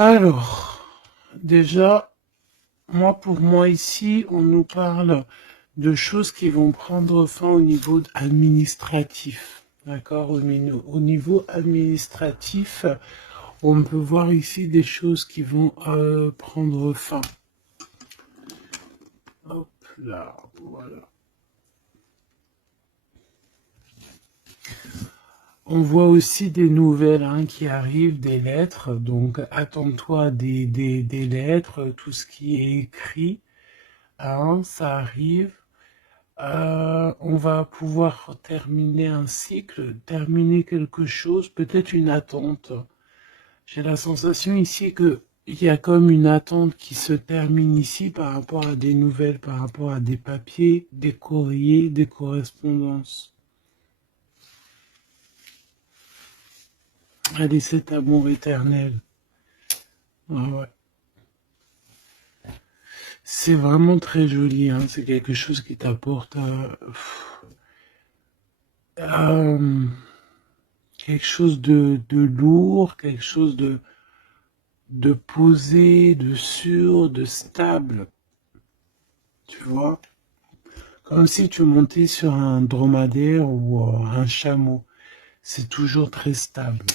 Alors, déjà, pour moi ici, on nous parle de choses qui vont prendre fin au niveau administratif. D'accord? Au niveau administratif, on peut voir ici des choses qui vont prendre fin. Hop là, voilà. On voit aussi des nouvelles qui arrivent, des lettres. Donc, attends-toi à des lettres, tout ce qui est écrit. Ça arrive. On va pouvoir terminer un cycle, terminer quelque chose, peut-être une attente. J'ai la sensation ici que il y a comme une attente qui se termine ici par rapport à des nouvelles, par rapport à des papiers, des courriers, des correspondances. Allez, cet amour éternel. Ah ouais. C'est vraiment très joli, c'est quelque chose qui t'apporte euh, quelque chose de lourd, quelque chose de posé, de sûr, de stable, tu vois. Comme si tu montais sur un dromadaire ou un chameau. C'est toujours très stable.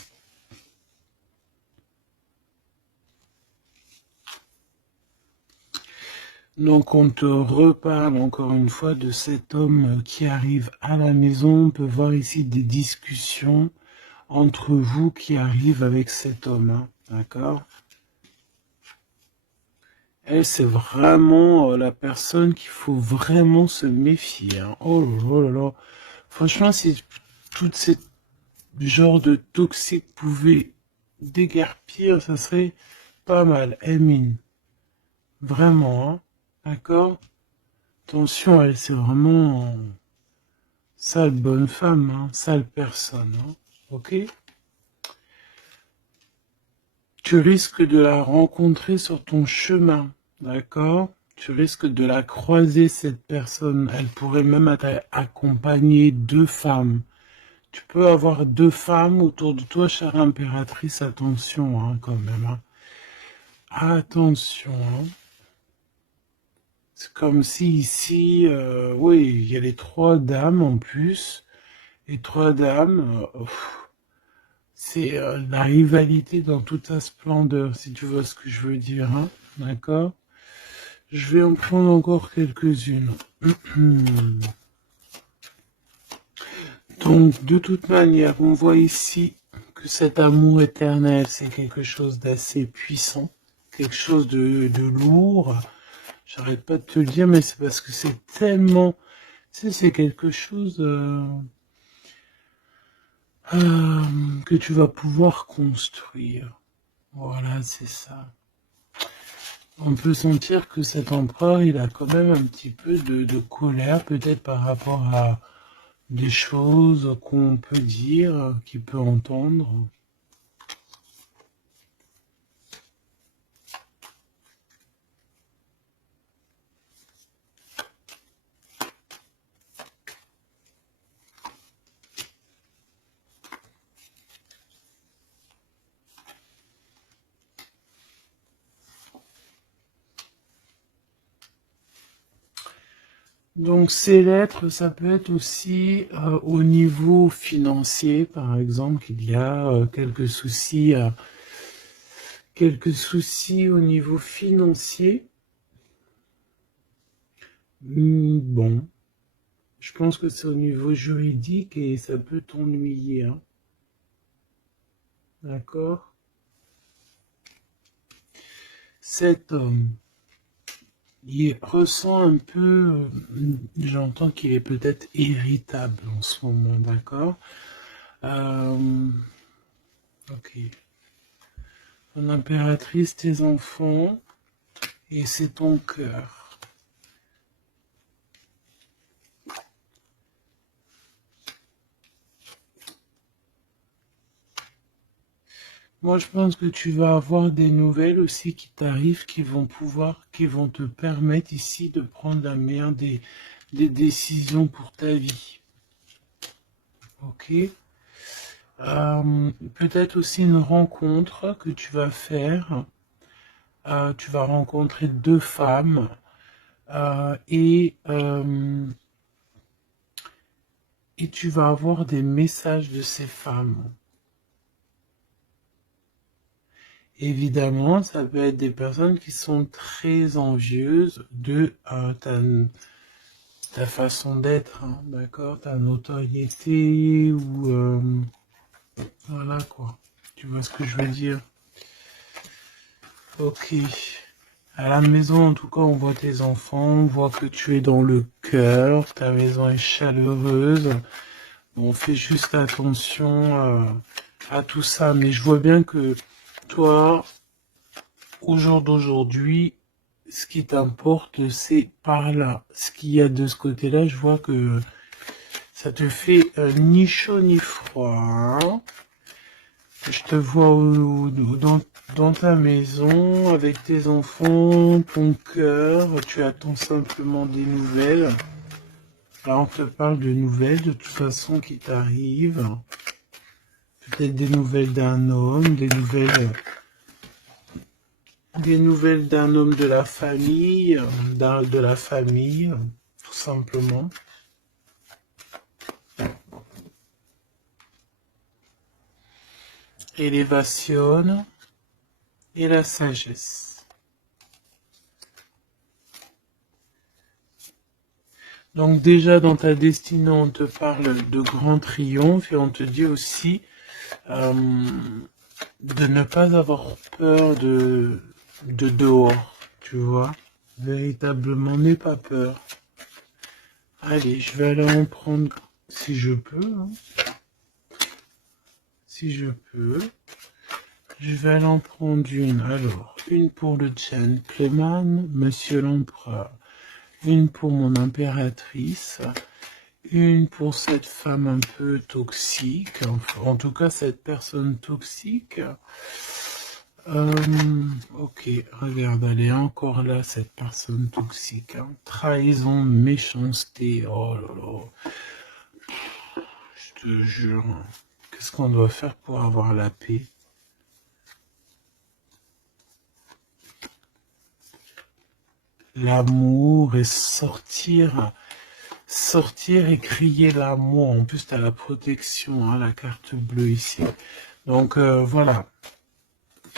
Donc on te reparle encore une fois de cet homme qui arrive à la maison. On peut voir ici des discussions entre vous qui arrivent avec cet homme, d'accord? Et c'est vraiment la personne qu'il faut vraiment se méfier. Oh là là là. Franchement, si tout ce genre de toxique pouvait déguerpir, ça serait pas mal. Emine. Vraiment, d'accord? Attention, elle, c'est vraiment sale bonne femme, sale personne, ok? Tu risques de la rencontrer sur ton chemin, d'accord? Tu risques de la croiser, cette personne. Elle pourrait même accompagner deux femmes. Tu peux avoir deux femmes autour de toi, chère impératrice. Attention, quand même. Attention. C'est comme si ici, oui, il y a les trois dames en plus. Les trois dames, c'est la rivalité dans toute sa splendeur, si tu vois ce que je veux dire, d'accord? Je vais en prendre encore quelques-unes. Donc, de toute manière, on voit ici que cet amour éternel, c'est quelque chose d'assez puissant, quelque chose de lourd. J'arrête pas de te le dire, mais c'est parce que c'est tellement... Tu sais, c'est quelque chose que tu vas pouvoir construire. Voilà, c'est ça. On peut sentir que cet empereur, il a quand même un petit peu de colère, peut-être par rapport à des choses qu'on peut dire, qu'il peut entendre. Donc ces lettres, ça peut être aussi au niveau financier, par exemple, qu'il y a quelques soucis au niveau financier. Bon, je pense que c'est au niveau juridique et ça peut t'ennuyer, d'accord? Cet homme, il ressent un peu, j'entends qu'il est peut-être irritable en ce moment, d'accord? Ok. Ton impératrice, tes enfants, et c'est ton cœur. Moi, je pense que tu vas avoir des nouvelles aussi qui t'arrivent, qui vont te permettre ici de prendre la meilleure des décisions pour ta vie. Ok? Peut-être aussi une rencontre que tu vas faire. Tu vas rencontrer deux femmes euh, et, euh, et tu vas avoir des messages de ces femmes. Évidemment, ça peut être des personnes qui sont très envieuses de ta façon d'être, hein, d'accord, ta notoriété ou voilà quoi. Tu vois ce que je veux dire? Ok. À la maison, en tout cas, on voit tes enfants, on voit que tu es dans le cœur, ta maison est chaleureuse. On fait juste attention à tout ça, mais je vois bien que toi, au jour d'aujourd'hui, ce qui t'importe, c'est par là. Ce qu'il y a de ce côté-là, je vois que ça te fait ni chaud ni froid, hein. Je te vois dans ta maison, avec tes enfants, ton cœur, tu attends simplement des nouvelles. Là, on te parle de nouvelles, de toute façon, qui t'arrivent. Peut-être des nouvelles d'un homme, des nouvelles d'un homme de la famille, de la famille, tout simplement. Élévation et la sagesse. Donc déjà dans ta destinée, on te parle de grand triomphe et on te dit aussi euh, de ne pas avoir peur de dehors, tu vois. Véritablement, n'aie pas peur. Allez, je vais aller en prendre si je peux, hein. Si je peux. Je vais aller en prendre une. Alors, une pour le gentleman, monsieur l'empereur. Une pour mon impératrice. Une pour cette femme un peu toxique. En tout cas, cette personne toxique. Ok, regarde, elle est encore là, cette personne toxique, hein. Trahison, méchanceté, oh là là. Je te jure. Qu'est-ce qu'on doit faire pour avoir la paix? L'amour et sortir et crier l'amour. En plus, tu as la protection, hein, la carte bleue ici. Donc voilà,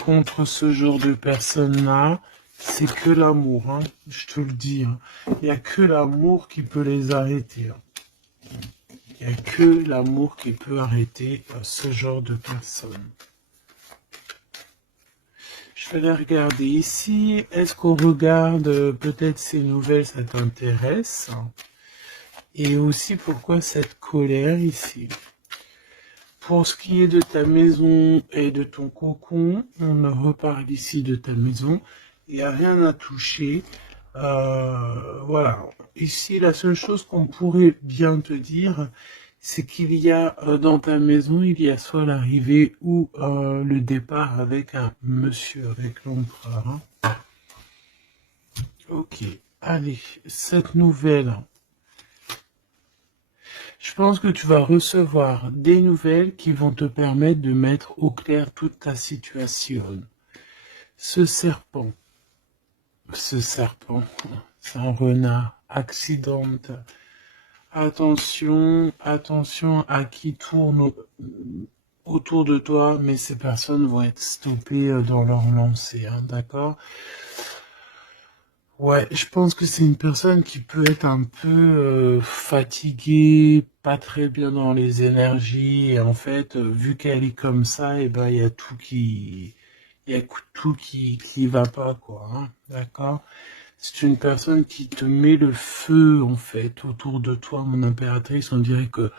contre ce genre de personnes-là, c'est que l'amour, hein, je te le dis, hein. Il n'y a que l'amour qui peut les arrêter, hein. Il n'y a que l'amour qui peut arrêter ce genre de personnes. Je vais les regarder ici. Est-ce qu'on regarde peut-être ces nouvelles, ça t'intéresse? Et aussi pourquoi cette colère ici? Pour ce qui est de ta maison et de ton cocon, on reparle ici de ta maison. Il n'y a rien à toucher. Voilà. Ici, la seule chose qu'on pourrait bien te dire, c'est qu'il y a dans ta maison, il y a soit l'arrivée ou le départ avec un monsieur, avec l'empereur, hein. Ok. Allez, cette nouvelle. Je pense que tu vas recevoir des nouvelles qui vont te permettre de mettre au clair toute ta situation. Ce serpent, ce serpent, c'est un renard, accidente. Attention, attention à qui tourne autour de toi, mais ces personnes vont être stoppées dans leur lancée, hein, d'accord? Ouais, je pense que c'est une personne qui peut être un peu fatiguée, pas très bien dans les énergies, et en fait, vu qu'elle est comme ça, et ben il y a il y a tout qui va pas, quoi, hein, d'accord? C'est une personne qui te met le feu, en fait, autour de toi, mon impératrice. On dirait que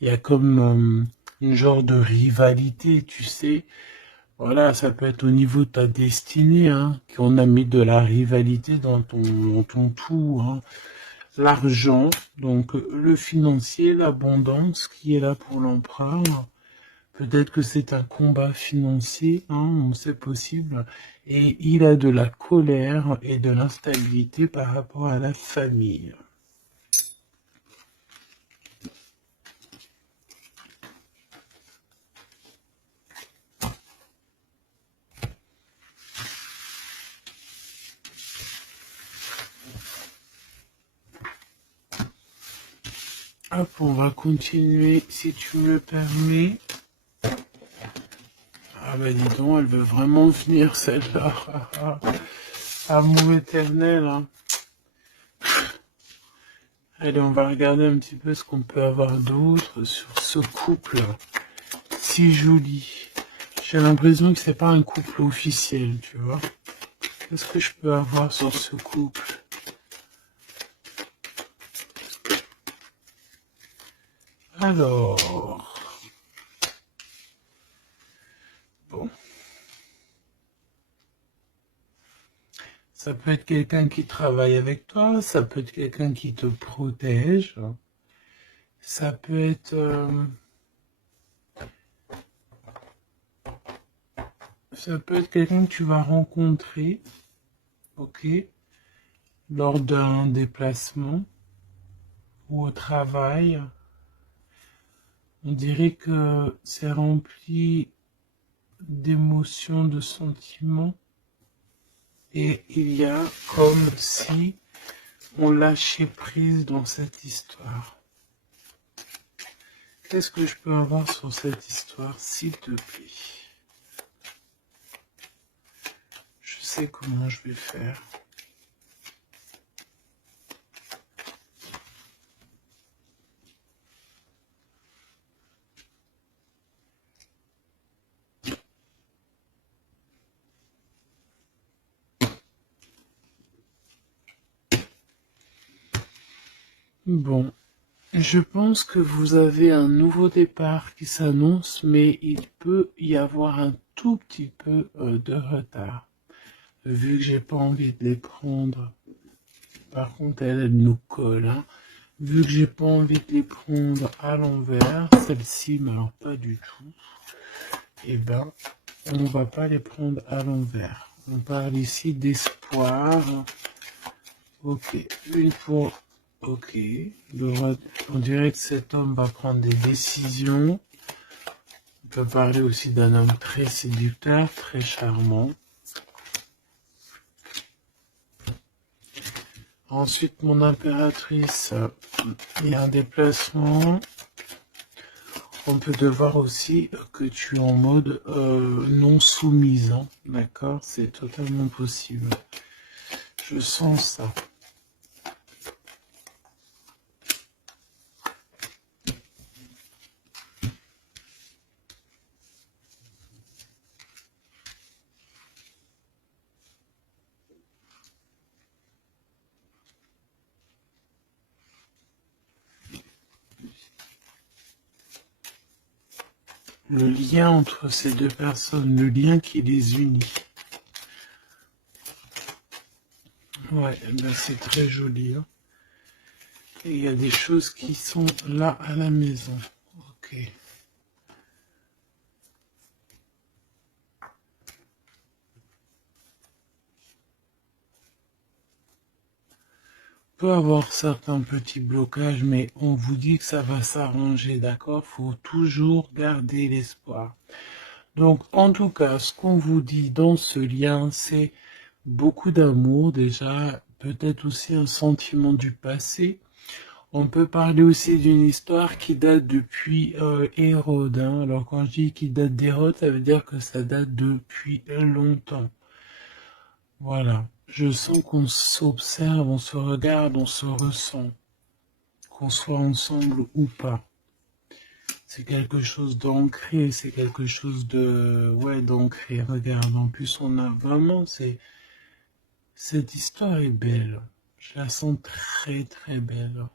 il y a comme une genre de rivalité, tu sais. Voilà, ça peut être au niveau de ta destinée, hein, qu'on a mis de la rivalité dans ton tout, hein. L'argent, donc le financier, l'abondance qui est là pour l'empereur. Peut-être que c'est un combat financier, hein, c'est possible. Et il a de la colère et de l'instabilité par rapport à la famille. Hop, on va continuer, si tu me le permets. Ah bah dis donc, elle veut vraiment venir celle-là. Amour éternel, hein. Allez, on va regarder un petit peu ce qu'on peut avoir d'autre sur ce couple si joli. J'ai l'impression que c'est pas un couple officiel, tu vois. Qu'est-ce que je peux avoir sur ce couple? Alors, bon, ça peut être quelqu'un qui travaille avec toi, ça peut être quelqu'un qui te protège, ça peut être, quelqu'un que tu vas rencontrer, ok, lors d'un déplacement ou au travail. On dirait que c'est rempli d'émotions, de sentiments, et il y a comme si on lâchait prise dans cette histoire. Qu'est-ce que je peux avoir sur cette histoire, s'il te plaît? Je sais comment je vais faire. Bon, je pense que vous avez un nouveau départ qui s'annonce, mais il peut y avoir un tout petit peu de retard. Vu que j'ai pas envie de les prendre. Par contre, elle nous colle, hein. Vu que j'ai pas envie de les prendre à l'envers, celle-ci, mais alors pas du tout, eh ben, on va pas les prendre à l'envers. On parle ici d'espoir. Ok, une pour... Ok, on dirait que cet homme va prendre des décisions. On peut parler aussi d'un homme très séducteur, très charmant. Ensuite, mon impératrice, il y a un déplacement. On peut devoir aussi que tu es en mode non soumise, hein. D'accord? C'est totalement possible. Je sens ça. Le lien entre ces deux personnes, le lien qui les unit. Ouais, ben c'est très joli, hein. Et il y a des choses qui sont là à la maison. Ok. On peut avoir certains petits blocages, mais on vous dit que ça va s'arranger, d'accord? Faut toujours garder l'espoir. Donc, en tout cas, ce qu'on vous dit dans ce lien, c'est beaucoup d'amour déjà, peut-être aussi un sentiment du passé. On peut parler aussi d'une histoire qui date depuis Hérode, hein. Alors quand je dis qui date d'Hérode, ça veut dire que ça date depuis longtemps. Voilà. Je sens qu'on s'observe, on se regarde, on se ressent, qu'on soit ensemble ou pas. C'est quelque chose d'ancré, c'est quelque chose de... Ouais, d'ancré. Regarde, en plus on a vraiment... Cette histoire est belle. Je la sens très très belle.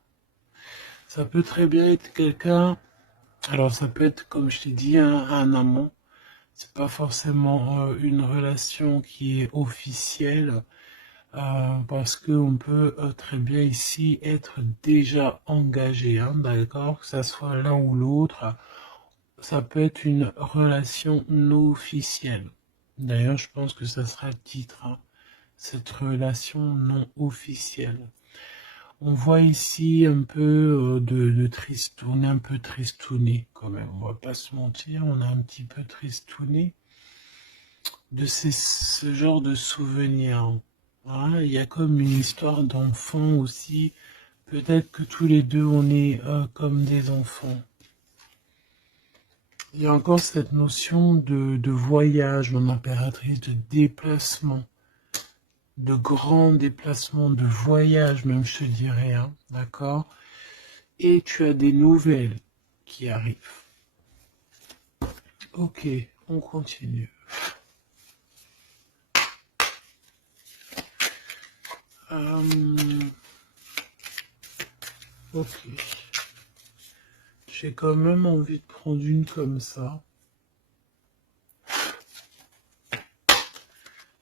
Ça peut très bien être quelqu'un... Alors ça peut être, comme je t'ai dit, un amant. C'est pas forcément une relation qui est officielle. Parce qu'on peut très bien ici être déjà engagé, hein, d'accord, que ça soit l'un ou l'autre, ça peut être une relation non officielle. D'ailleurs, je pense que ça sera le titre, hein, cette relation non officielle. On voit ici un peu de triste, on est un peu tristouné quand même, on va pas se mentir, on est un petit peu tristouné de ce genre de souvenirs. Hein, il y a comme une histoire d'enfant aussi Peut-être que tous les deux, on est comme des enfants. Il y a encore cette notion de voyage, mon impératrice, de déplacement, de grand déplacement, de voyage même, je te dirais, hein, d'accord? Et tu as des nouvelles qui arrivent. Ok, on continue. Ok. J'ai quand même envie de prendre une comme ça.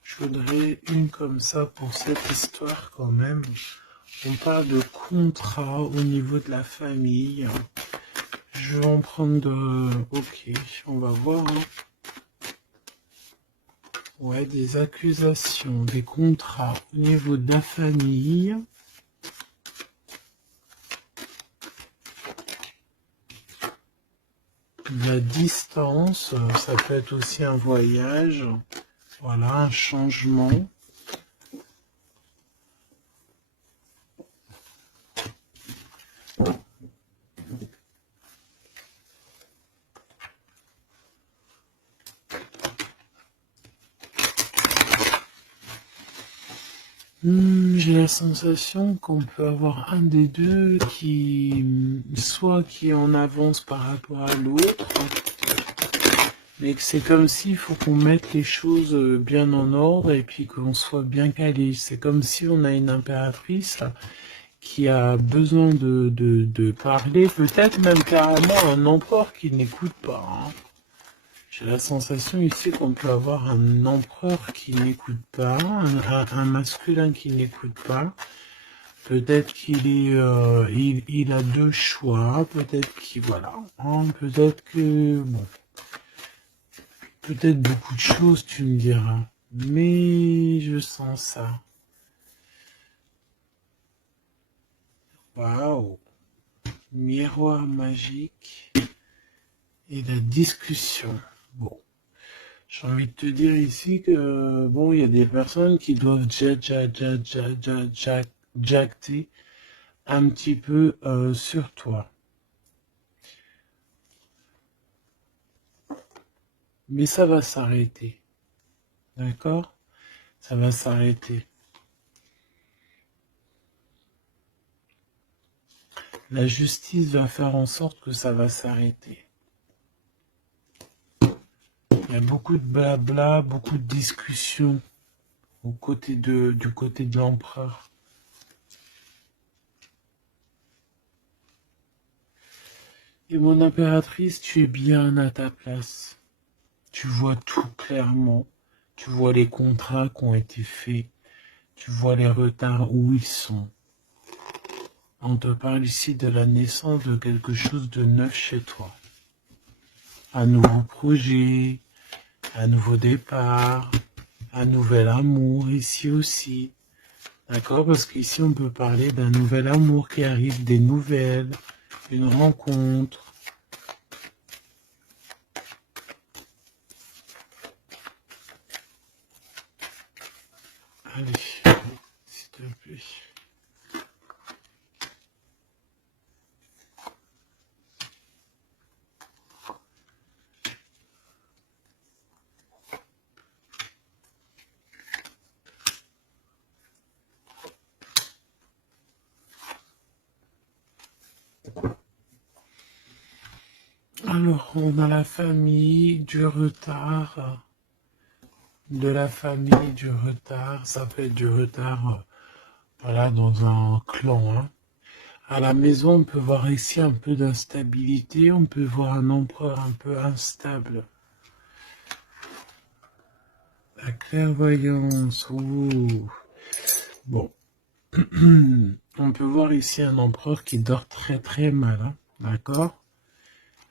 Je voudrais une comme ça pour cette histoire quand même. On parle de contrat au niveau de la famille. Je vais en prendre de... Ok, on va voir. Hein. Ouais, des accusations, des contrats au niveau de la famille. La distance, ça peut être aussi un voyage. Voilà, un changement. J'ai la sensation qu'on peut avoir un des deux qui, soit qui est en avance par rapport à l'autre, mais que c'est comme s'il faut qu'on mette les choses bien en ordre et puis qu'on soit bien calé. C'est comme si on a une impératrice qui a besoin de parler, peut-être même carrément un empereur qui n'écoute pas. Hein. J'ai la sensation ici qu'on peut avoir un empereur qui n'écoute pas, un masculin qui n'écoute pas. Peut-être qu'il est, il a deux choix. Peut-être qu'il, voilà. Hein, peut-être que, bon, peut-être beaucoup de choses, tu me diras. Mais je sens ça. Waouh. Miroir magique et la discussion. Bon. J'ai envie de te dire ici que, bon, il y a des personnes qui doivent jacter un petit peu sur toi. Mais ça va s'arrêter. D'accord? Ça va s'arrêter. La justice va faire en sorte que ça va s'arrêter. Il y a beaucoup de blabla, beaucoup de discussions du côté de l'empereur. Et mon impératrice, tu es bien à ta place. Tu vois tout clairement. Tu vois les contrats qui ont été faits. Tu vois les retards où ils sont. On te parle ici de la naissance de quelque chose de neuf chez toi. Un nouveau projet, un nouveau départ, un nouvel amour ici aussi. D'accord? Parce qu'ici on peut parler d'un nouvel amour qui arrive, des nouvelles, une rencontre. Allez, s'il te plaît. Alors, on a la famille, du retard, de la famille, du retard, ça peut être du retard, voilà, dans un clan. Hein. À la maison, on peut voir ici un peu d'instabilité, on peut voir un empereur un peu instable. La clairvoyance, ouh. Bon, on peut voir ici un empereur qui dort très très mal, hein, d'accord?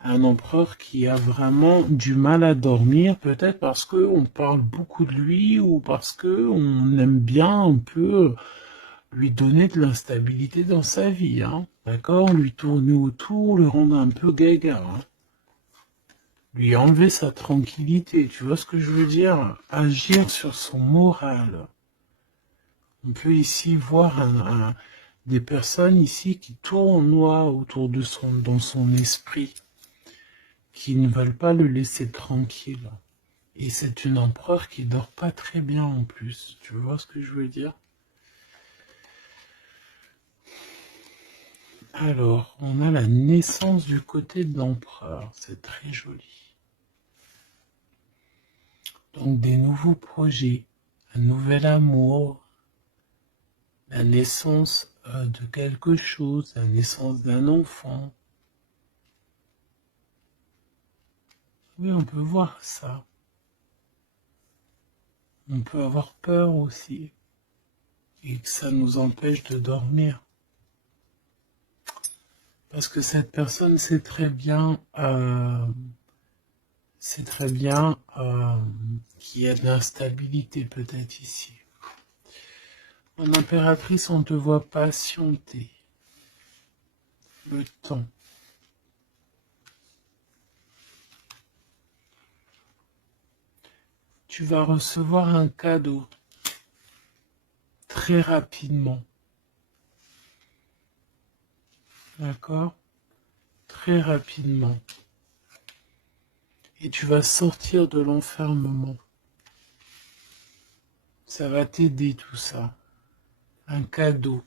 Un empereur qui a vraiment du mal à dormir, peut-être parce qu'on parle beaucoup de lui ou parce qu'on aime bien un peu lui donner de l'instabilité dans sa vie, hein, d'accord? Lui tourner autour, le rendre un peu gaga, hein. Lui enlever sa tranquillité, tu vois ce que je veux dire? Agir sur son moral. On peut ici voir des personnes ici qui tournoient autour de dans son esprit, qui ne veulent pas le laisser tranquille. Et c'est une empereur qui dort pas très bien en plus. Tu vois ce que je veux dire? Alors, on a la naissance du côté de l'empereur. C'est très joli. Donc, des nouveaux projets, un nouvel amour, la naissance de quelque chose, la naissance d'un enfant. Oui, on peut voir ça. On peut avoir peur aussi. Et que ça nous empêche de dormir. Parce que cette personne sait très bien qu'il y a de l'instabilité peut-être ici. En impératrice, on te voit patienter le temps. Tu vas recevoir un cadeau très rapidement. D'accord? Très rapidement. Et tu vas sortir de l'enfermement. Ça va t'aider tout ça. Un cadeau.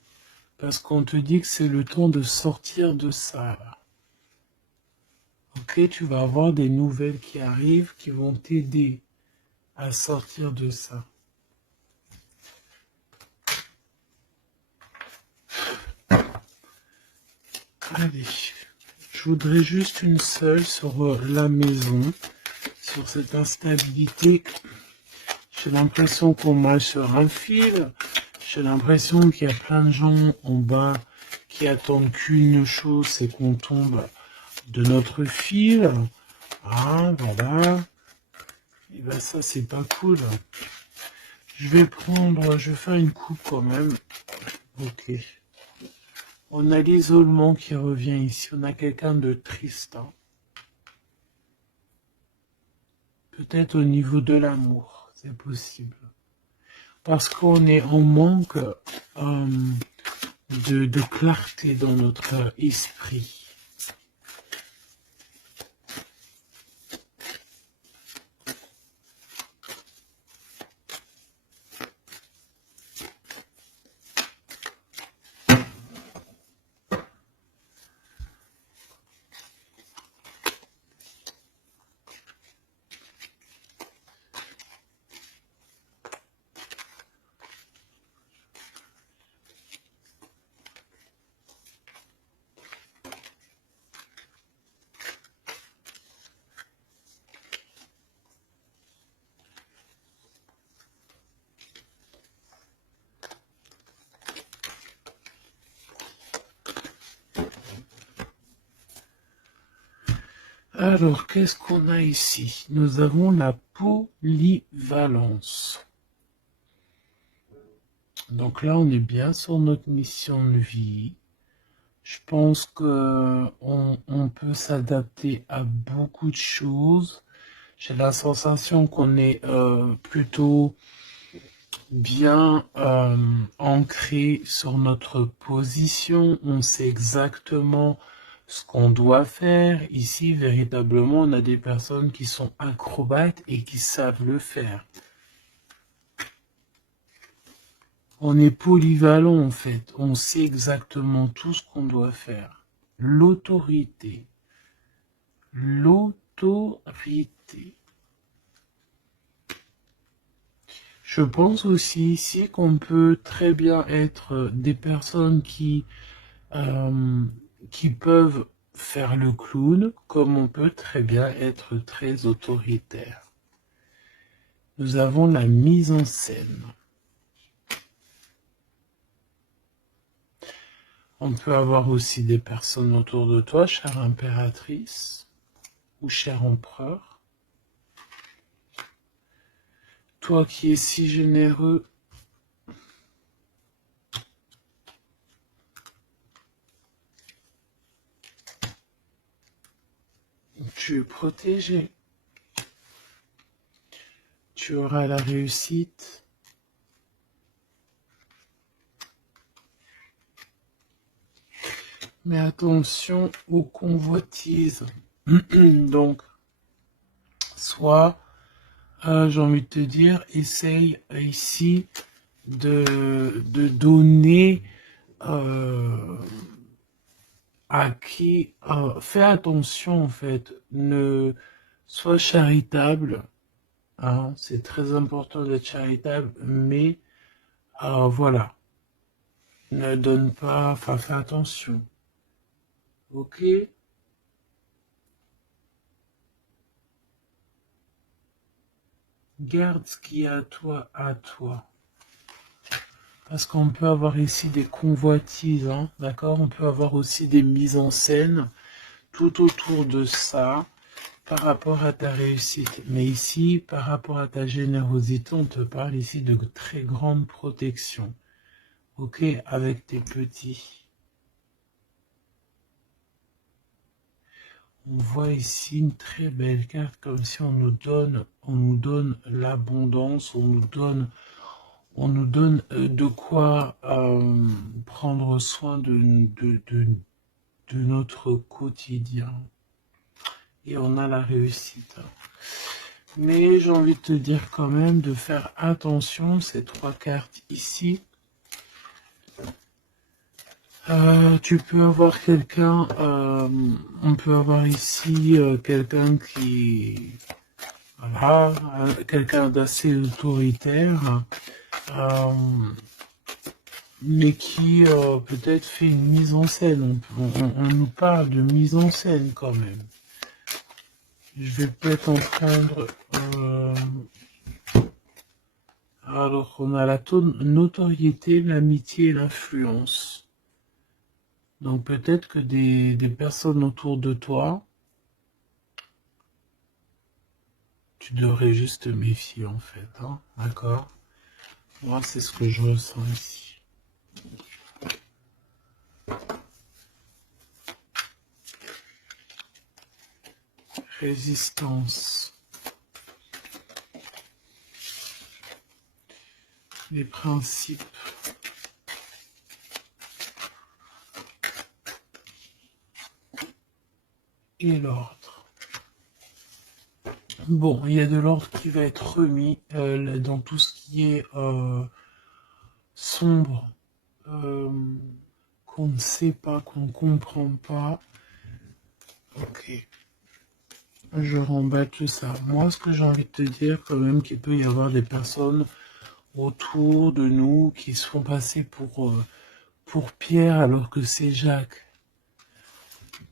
Parce qu'on te dit que c'est le temps de sortir de ça. Ok, tu vas avoir des nouvelles qui arrivent qui vont t'aider à sortir de ça. Allez, je voudrais juste une seule sur la maison, sur cette instabilité. J'ai l'impression qu'on marche sur un fil. J'ai l'impression qu'il y a plein de gens en bas qui attendent qu'une chose, c'est qu'on tombe de notre fil. Ah, voilà. Et ben ça, c'est pas cool. Je vais faire une coupe quand même. Ok. On a l'isolement qui revient ici. On a quelqu'un de triste. Hein. Peut-être au niveau de l'amour, c'est possible. Parce qu'on est en manque de clarté dans notre esprit. Alors, qu'est-ce qu'on a ici? Nous avons la polyvalence. Donc là, on est bien sur notre mission de vie. Je pense que on peut s'adapter à beaucoup de choses. J'ai la sensation qu'on est plutôt bien ancré sur notre position. On sait exactement ce qu'on doit faire. Ici, véritablement, on a des personnes qui sont acrobates et qui savent le faire. On est polyvalent en fait. On sait exactement tout ce qu'on doit faire. L'autorité. L'autorité. Je pense aussi ici qu'on peut très bien être des personnes qui peuvent faire le clown, comme on peut très bien être très autoritaire. Nous avons la mise en scène. On peut avoir aussi des personnes autour de toi, chère impératrice ou cher empereur. Toi qui es si généreux, tu es protégé. Tu auras la réussite. Mais attention aux convoitises. Donc, soit, j'ai envie de te dire, essaye ici de donner à qui... fais attention, en fait. Ne sois charitable. Hein, c'est très important d'être charitable, mais voilà. Ne donne pas... Enfin, fais attention. Ok? Garde ce qui est à toi, à toi. Parce qu'on peut avoir ici des convoitises, hein, d'accord? On peut avoir aussi des mises en scène tout autour de ça par rapport à ta réussite. Mais ici, par rapport à ta générosité, on te parle ici de très grande protection. Ok? Avec tes petits. On voit ici une très belle carte, comme si on nous donne l'abondance, on nous donne de quoi prendre soin de notre quotidien. Et on a la réussite. Mais j'ai envie de te dire quand même de faire attention, ces trois cartes ici. Tu peux avoir quelqu'un, on peut avoir ici quelqu'un qui, voilà, quelqu'un d'assez autoritaire, mais qui peut-être fait une mise en scène. On nous parle de mise en scène quand même. Je vais peut-être en prendre... Alors, on a la notoriété, l'amitié et l'influence. Donc peut-être que des personnes autour de toi, tu devrais juste te méfier en fait. Hein, d'accord? Moi, c'est ce que je ressens ici. Résistance. Les principes. Et l'ordre. Bon, il y a de l'ordre qui va être remis dans tout ce qui est sombre, qu'on ne sait pas, qu'on ne comprend pas. Ok. Je remballe tout ça. Moi, ce que j'ai envie de te dire, quand même, qu'il peut y avoir des personnes autour de nous qui se font passer pour Pierre alors que c'est Jacques.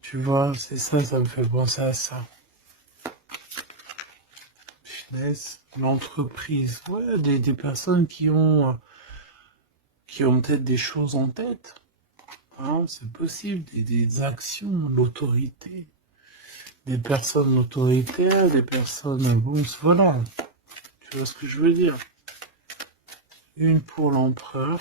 Tu vois, c'est ça, ça me fait penser à ça. Finesse, l'entreprise. Ouais, des personnes qui ont peut-être des choses en tête. Hein, c'est possible, des actions, l'autorité. Des personnes autoritaires, des personnes... Bon, voilà. Tu vois ce que je veux dire? Une pour l'empereur.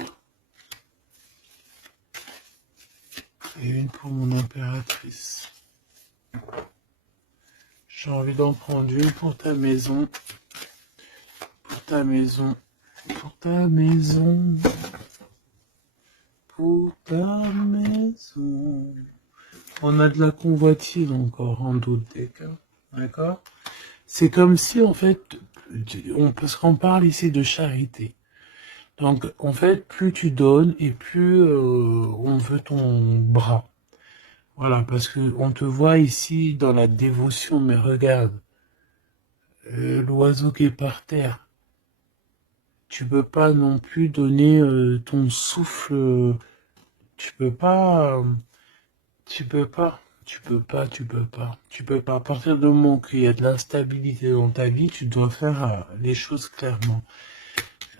Et une pour mon impératrice. J'ai envie d'en prendre une pour ta maison. Pour ta maison. Pour ta maison. Pour ta maison. On a de la convoitise encore en doute des cas. D'accord? C'est comme si en fait, parce qu'on parle ici de charité. Donc en fait, plus tu donnes et plus on veut ton bras. Voilà, parce que on te voit ici dans la dévotion, mais regarde, l'oiseau qui est par terre. Tu peux pas non plus donner ton souffle. Tu peux pas. Tu peux pas. Tu peux pas. Tu peux pas. Tu peux pas. À partir du moment qu'il y a de l'instabilité dans ta vie, tu dois faire les choses clairement.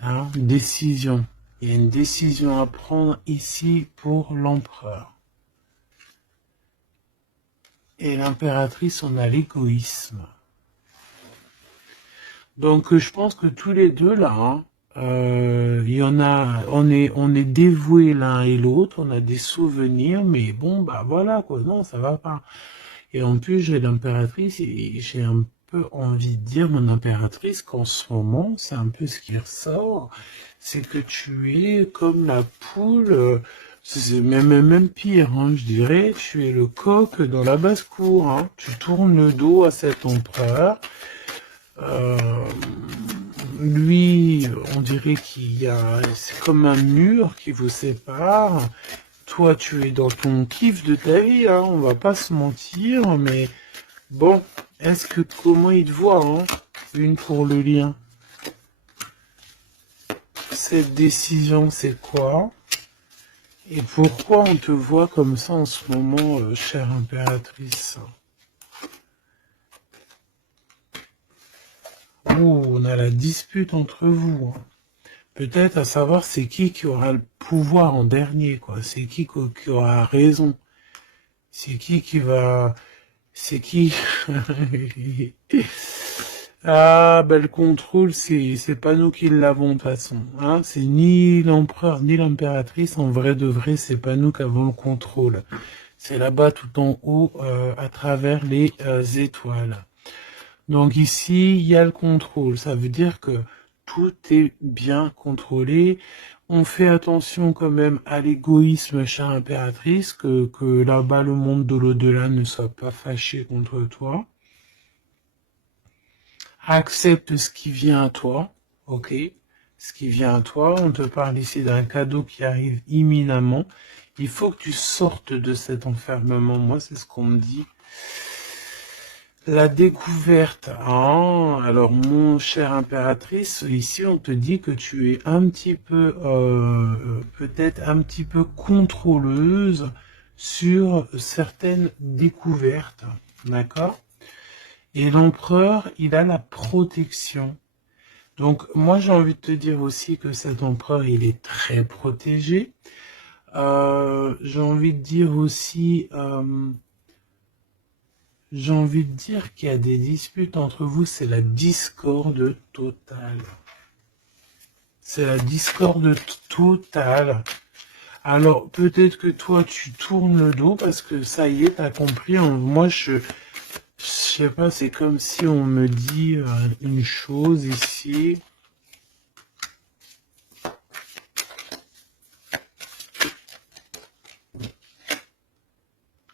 Hein, une décision. Il y a une décision à prendre ici pour l'empereur. Et l'impératrice, on a l'égoïsme. Donc je pense que tous les deux là, hein, il y en a, on est dévoués l'un et l'autre, on a des souvenirs, mais bon bah voilà quoi, non ça va pas. Et en plus j'ai l'impératrice et j'ai un peu envie de dire mon impératrice qu'en ce moment c'est un peu ce qui ressort, c'est que tu es comme la poule C'est même pire, hein, je dirais, tu es le coq dans la basse-cour, hein. Tu tournes le dos à cet empereur. Euh, Lui, on dirait qu'il y a, c'est comme un mur qui vous sépare. Toi, tu es dans ton kiff de ta vie, hein, on va pas se mentir, mais bon, comment il te voit, hein, une pour le lien. Cette décision, c'est quoi? Et pourquoi on te voit comme ça en ce moment, chère impératrice? Oh, on a la dispute entre vous, hein. Peut-être à savoir c'est qui aura le pouvoir en dernier, quoi. C'est qui aura raison. C'est qui va... C'est qui... Ah, ben le contrôle, c'est pas nous qui l'avons de toute façon. Hein. C'est ni l'empereur ni l'impératrice. En vrai de vrai, c'est pas nous qui avons le contrôle. C'est là-bas tout en haut, à travers les étoiles. Donc ici, il y a le contrôle. Ça veut dire que tout est bien contrôlé. On fait attention quand même à l'égoïsme, chère impératrice, que là-bas, le monde de l'au-delà ne soit pas fâché contre toi. Accepte ce qui vient à toi, ok? Ce qui vient à toi, on te parle ici d'un cadeau qui arrive imminemment. Il faut que tu sortes de cet enfermement. Moi, c'est ce qu'on me dit. La découverte, hein. Alors mon cher impératrice, ici on te dit que tu es un petit peu, peut-être un petit peu contrôleuse sur certaines découvertes, d'accord? Et l'empereur, il a la protection. Donc moi j'ai envie de te dire aussi que cet empereur, il est très protégé. J'ai envie de dire aussi... J'ai envie de dire qu'il y a des disputes entre vous, c'est la discorde totale. C'est la discorde totale. Alors, peut-être que toi, tu tournes le dos parce que ça y est, t'as compris. Moi, je sais pas, c'est comme si on me dit une chose ici.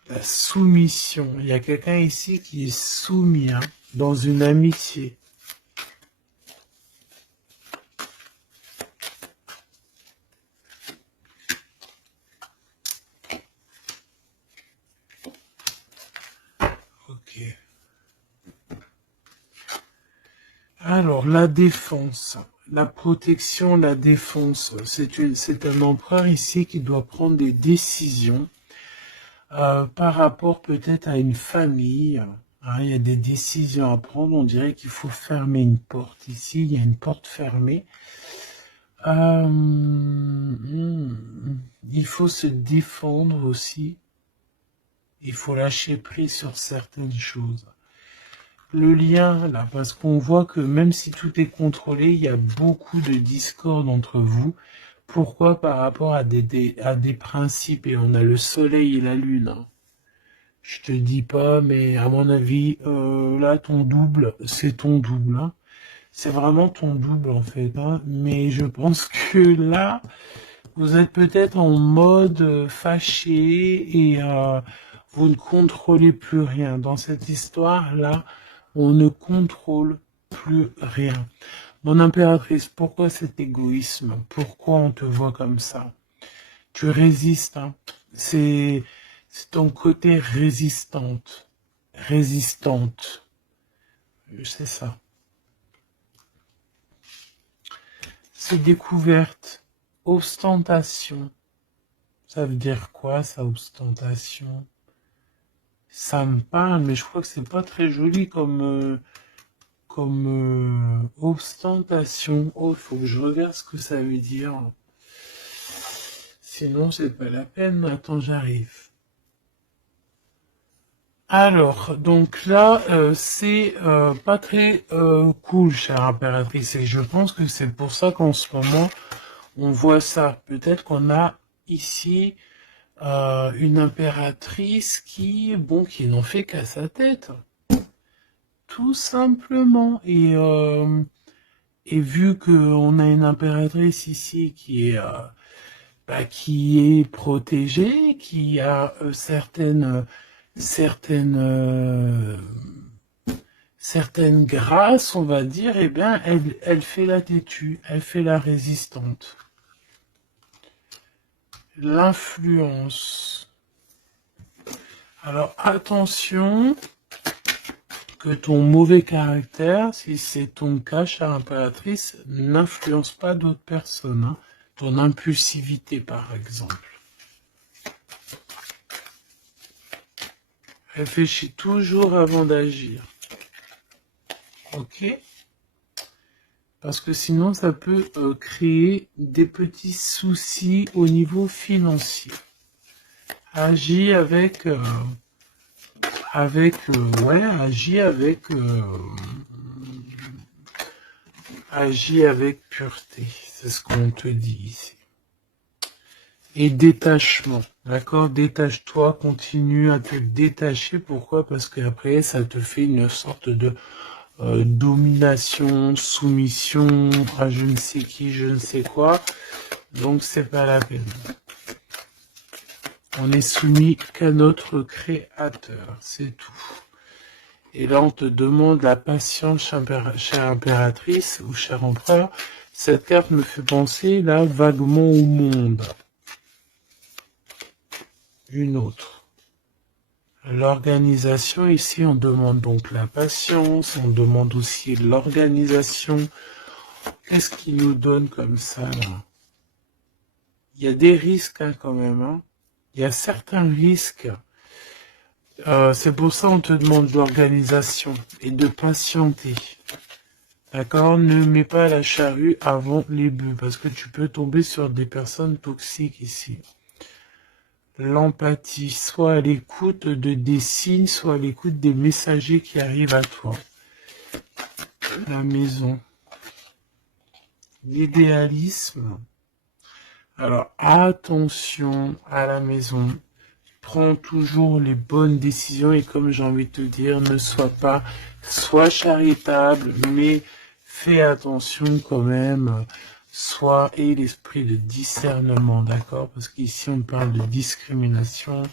La soumission. Il y a quelqu'un ici qui est soumis, hein, dans une amitié. Ok. Alors, la défense, la protection, la défense, c'est un empereur ici qui doit prendre des décisions par rapport peut-être à une famille. Hein, il y a des décisions à prendre, on dirait qu'il faut fermer une porte ici, il y a une porte fermée. Il faut se défendre aussi, il faut lâcher prise sur certaines choses. Le lien, là, parce qu'on voit que même si tout est contrôlé, il y a beaucoup de discorde entre vous. Pourquoi? Par rapport à des principes, et on a le soleil et la lune. Hein. Je te dis pas, mais à mon avis, là, ton double, c'est ton double. Hein. C'est vraiment ton double, en fait. Hein. Mais je pense que là, vous êtes peut-être en mode fâché et vous ne contrôlez plus rien. Dans cette histoire-là, on ne contrôle plus rien. Mon impératrice, pourquoi cet égoïsme? Pourquoi on te voit comme ça? Tu résistes, hein. C'est ton côté résistante. Résistante. C'est ça. C'est découverte. Ostentation. Ça veut dire quoi, ça, ostentation? Ça me parle, mais je crois que c'est pas très joli comme ostentation. Oh, il faut que je regarde ce que ça veut dire. Sinon, c'est pas la peine. Attends, j'arrive. Alors, donc là, c'est pas très cool, chère impératrice. Et je pense que c'est pour ça qu'en ce moment, on voit ça. Peut-être qu'on a ici une impératrice qui n'en fait qu'à sa tête. Tout simplement. Et vu qu'on a une impératrice ici qui est qui est protégée, qui a certaines grâces, on va dire, eh bien, elle fait la têtue, elle fait la résistante. L'influence. Alors, attention que ton mauvais caractère, si c'est ton cas, chère impératrice, n'influence pas d'autres personnes. Hein. Ton impulsivité, par exemple. Réfléchis toujours avant d'agir. Ok? Parce que sinon, ça peut créer des petits soucis au niveau financier. Agis agis avec pureté. C'est ce qu'on te dit ici. Et détachement, d'accord? Détache-toi, continue à te détacher. Pourquoi? Parce qu'après, ça te fait une sorte de domination, soumission à je ne sais qui, je ne sais quoi. Donc, c'est pas la peine. On est soumis qu'à notre créateur, c'est tout. Et là, on te demande la patience, chère impératrice ou cher empereur. Cette carte me fait penser là vaguement au monde. Une autre. L'organisation, ici, on demande donc la patience, on demande aussi l'organisation. Qu'est-ce qui nous donne comme ça, là? Il y a des risques, hein, quand même. Hein. Il y a certains risques. C'est pour ça qu'on te demande de l'organisation et de patienter. D'accord? Ne mets pas la charrue avant les bœufs, parce que tu peux tomber sur des personnes toxiques ici. L'empathie, soit à l'écoute des signes, soit à l'écoute des messagers qui arrivent à toi. La maison. L'idéalisme. Alors, attention à la maison. Prends toujours les bonnes décisions et comme j'ai envie de te dire, ne sois charitable, mais fais attention quand même. Et l'esprit de discernement, d'accord? Parce qu'ici, on parle de discrimination,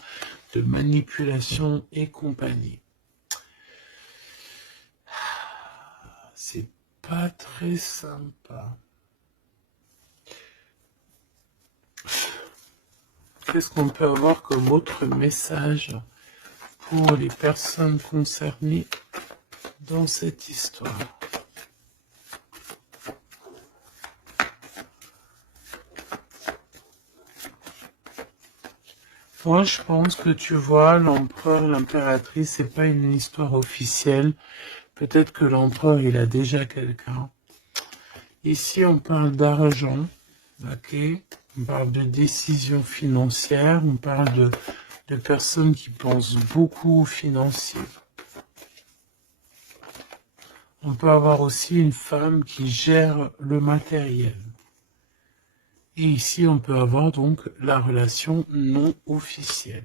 de manipulation et compagnie. C'est pas très sympa. Qu'est-ce qu'on peut avoir comme autre message pour les personnes concernées dans cette histoire? Moi, je pense que tu vois, l'empereur, l'impératrice, c'est pas une histoire officielle. Peut-être que l'empereur, il a déjà quelqu'un. Ici, on parle d'argent, ok? On parle de décisions financières, on parle de personnes qui pensent beaucoup aux financiers. On peut avoir aussi une femme qui gère le matériel. Et ici, on peut avoir donc la relation non officielle.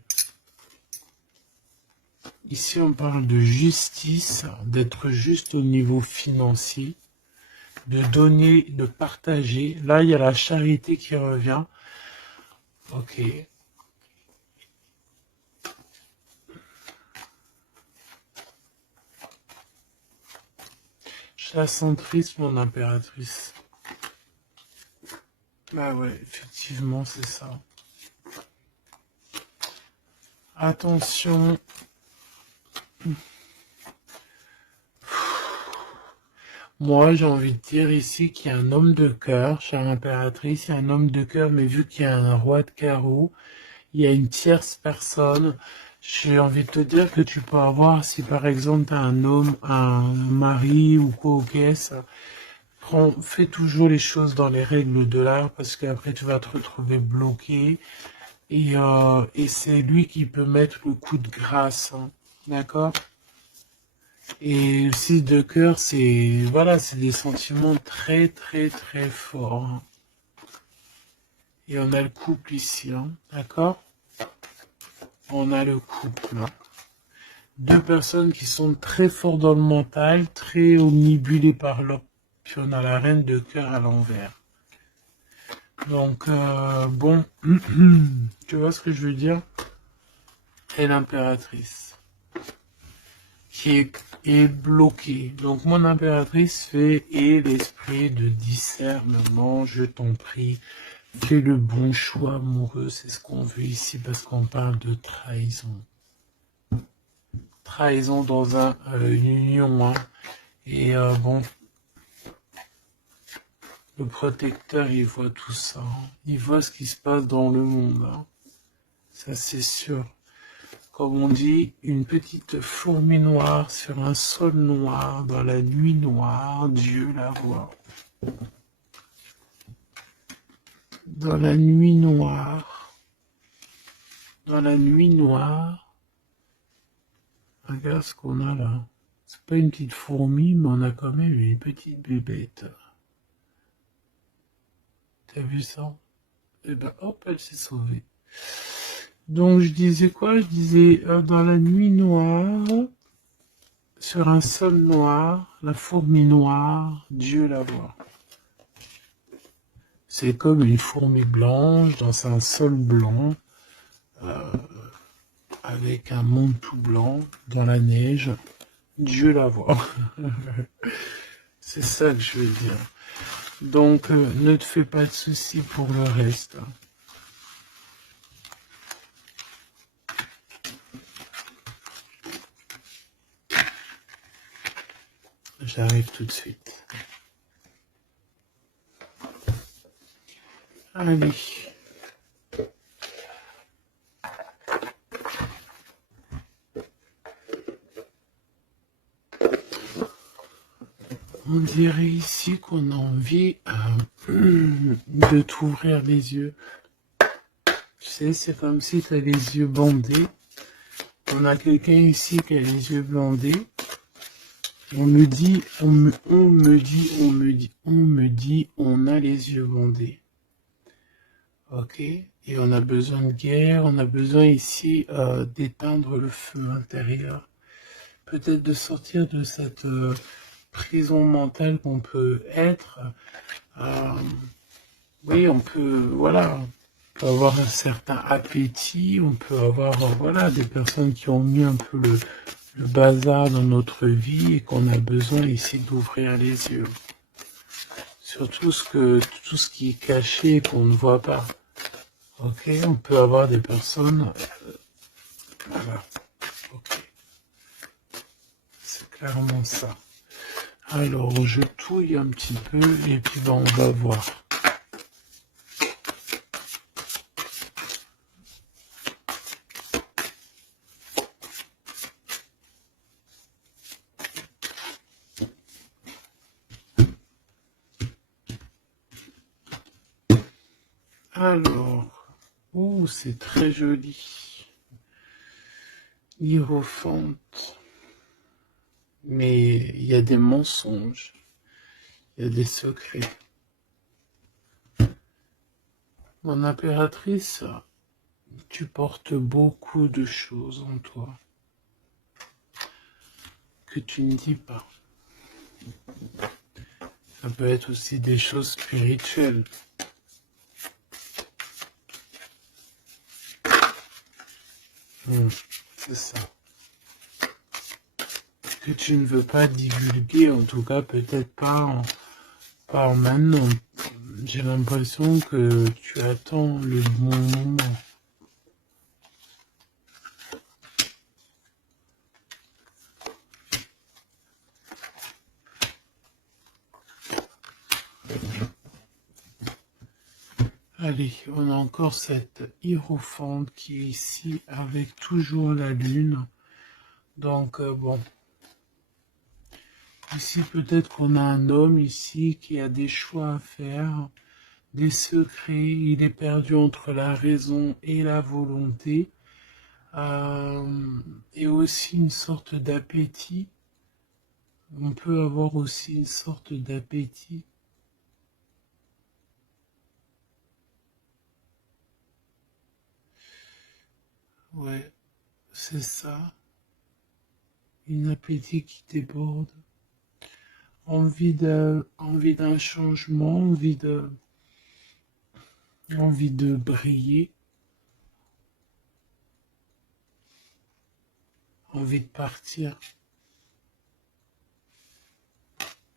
Ici, on parle de justice, d'être juste au niveau financier, de donner, de partager. Là, il y a la charité qui revient. Ok. Je la sens triste, mon impératrice. Bah ouais, effectivement, c'est ça. Attention. Moi, j'ai envie de dire ici qu'il y a un homme de cœur, chère impératrice, il y a un homme de cœur, mais vu qu'il y a un roi de carreau, il y a une tierce personne. J'ai envie de te dire que tu peux avoir, si par exemple tu as un homme, un mari ou quoi, ok, ça, fais toujours les choses dans les règles de l'art parce qu'après tu vas te retrouver bloqué et c'est lui qui peut mettre le coup de grâce, hein, d'accord? Et le 6 de cœur, voilà, c'est des sentiments très très très forts. Hein. Et on a le couple ici, hein, d'accord? On a le couple. Hein. Deux personnes qui sont très fortes dans le mental, très omnibulées par l'autre. Puis on a la reine de cœur à l'envers. Donc, bon, tu vois ce que je veux dire? Et l'impératrice, qui est bloquée. Donc, mon impératrice fait, et l'esprit de discernement, je t'en prie, fais le bon choix amoureux, c'est ce qu'on veut ici, parce qu'on parle de trahison. Trahison dans une union, hein. Et bon, le protecteur, il voit tout ça, hein. Il voit ce qui se passe dans le monde, hein. Ça, c'est sûr. Comme on dit, une petite fourmi noire sur un sol noir, dans la nuit noire, Dieu la voit. Dans la nuit noire, dans la nuit noire, regarde ce qu'on a là. C'est pas une petite fourmi, mais on a quand même une petite bébête. T'as vu ça? Et ben hop, elle s'est sauvée. Donc je disais quoi? Je disais dans la nuit noire, sur un sol noir, la fourmi noire, Dieu la voit. C'est comme une fourmi blanche dans un sol blanc, avec un monde tout blanc, dans la neige, Dieu la voit. C'est ça que je veux dire. Donc ne te fais pas de soucis pour le reste. J'arrive tout de suite. Allez. On dirait ici qu'on a envie de t'ouvrir les yeux. Tu sais, c'est comme si tu as les yeux bandés. On a quelqu'un ici qui a les yeux bandés. On me dit, on me dit, on a les yeux bandés. Ok? Et on a besoin de guerre, on a besoin ici d'éteindre le feu intérieur. Peut-être de sortir de cette prison mentale qu'on peut être. Oui, on peut, voilà, on peut avoir un certain appétit, on peut avoir, voilà, des personnes qui ont mis un peu le bazar dans notre vie et qu'on a besoin ici d'ouvrir les yeux. Sur tout ce qui est caché et qu'on ne voit pas. Ok, on peut avoir des personnes, voilà, ok, c'est clairement ça. Alors, je touille un petit peu et puis ben, on va voir. Alors, oh, c'est très joli. Hiérophante. Mais il y a des mensonges, il y a des secrets. Mon impératrice, tu portes beaucoup de choses en toi que tu ne dis pas. Ça peut être aussi des choses spirituelles. C'est ça. Que tu ne veux pas divulguer, en tout cas peut-être pas en maintenant. J'ai l'impression que tu attends le bon moment. Allez, on a encore cette hiérophante qui est ici avec toujours la lune. Donc bon, ici peut-être qu'on a un homme ici qui a des choix à faire, des secrets, il est perdu entre la raison et la volonté, et aussi une sorte d'appétit. On peut avoir aussi une sorte d'appétit. Ouais, c'est ça. Une appétit qui déborde. Envie d'un changement, envie de... envie de briller, envie de partir.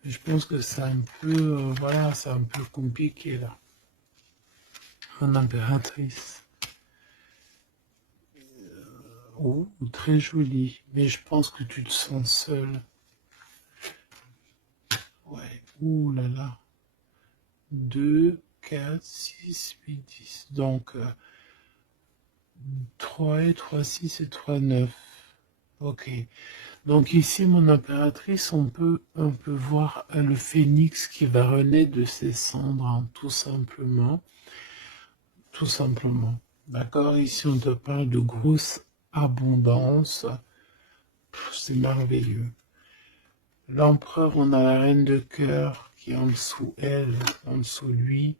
Je pense que c'est un peu, voilà, c'est un peu compliqué là. En impératrice. Oh, très jolie. Mais je pense que tu te sens seule. Ouais. Ouh là là. 2, 4, 6, 8, 10. Donc, 3 et 3, 6 et 3, 9. Ok. Donc ici, mon impératrice, on peut voir le phénix qui va renaître de ses cendres, hein, tout simplement. Tout simplement. D'accord? Ici, on te parle de grosse abondance. C'est merveilleux. L'empereur, on a la reine de cœur qui est en dessous elle, en dessous lui,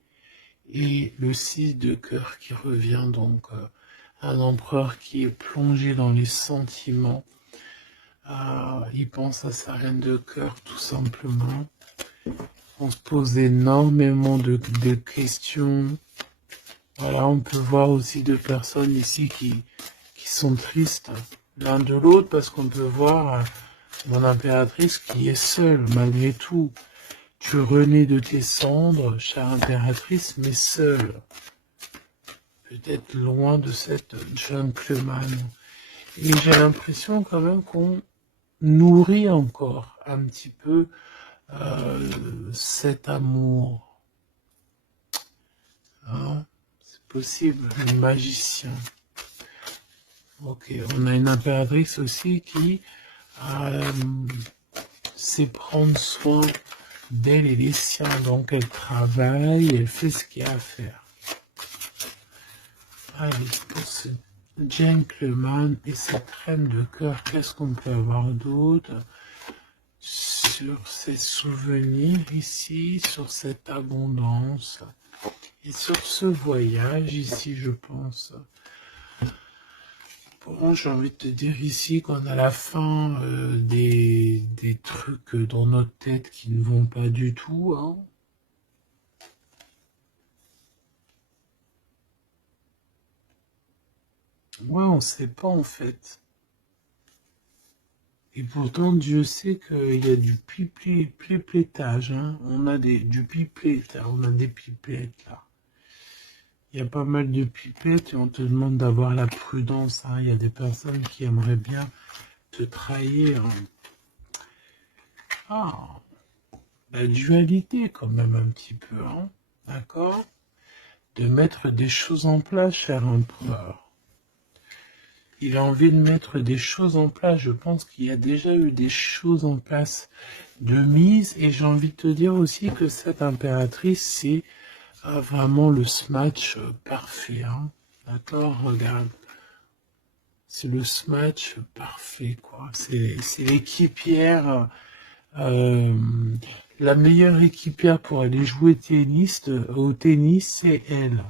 et le 6 de cœur qui revient, donc un empereur qui est plongé dans les sentiments. Il pense à sa reine de cœur tout simplement. On se pose énormément de questions. Voilà, on peut voir aussi deux personnes ici qui sont tristes l'un de l'autre parce qu'on peut voir mon impératrice qui est seule malgré tout. Tu renais de tes cendres, chère impératrice, mais seule. Peut-être loin de cette gentleman. Et j'ai l'impression quand même qu'on nourrit encore un petit peu cet amour. Hein? C'est possible, le magicien. Ok, on a une impératrice aussi qui sait prendre soin d'elle et des siens. Donc elle travaille, elle fait ce qu'il y a à faire. Allez, pour ce gentleman et cette reine de cœur, qu'est-ce qu'on peut avoir d'autre sur ces souvenirs ici, sur cette abondance et sur ce voyage ici, je pense. Bon, j'ai envie de te dire ici qu'on a la fin des trucs dans notre tête qui ne vont pas du tout, hein. Ouais, on sait pas en fait. Et pourtant, Dieu sait qu'il y a du piplettage, hein. On a du pipelette, on a des pipettes là. Il y a pas mal de pipettes et on te demande d'avoir la prudence, hein. Il y a des personnes qui aimeraient bien te trahir. Ah, la dualité quand même un petit peu, hein. D'accord? De mettre des choses en place, cher empereur. Il a envie de mettre des choses en place. Je pense qu'il y a déjà eu des choses en place de mise. Et j'ai envie de te dire aussi que cette impératrice, c'est vraiment le smash parfait. Hein. D'accord, regarde. C'est le smash parfait, quoi. C'est l'équipière, la meilleure équipière pour aller jouer au tennis, c'est elle.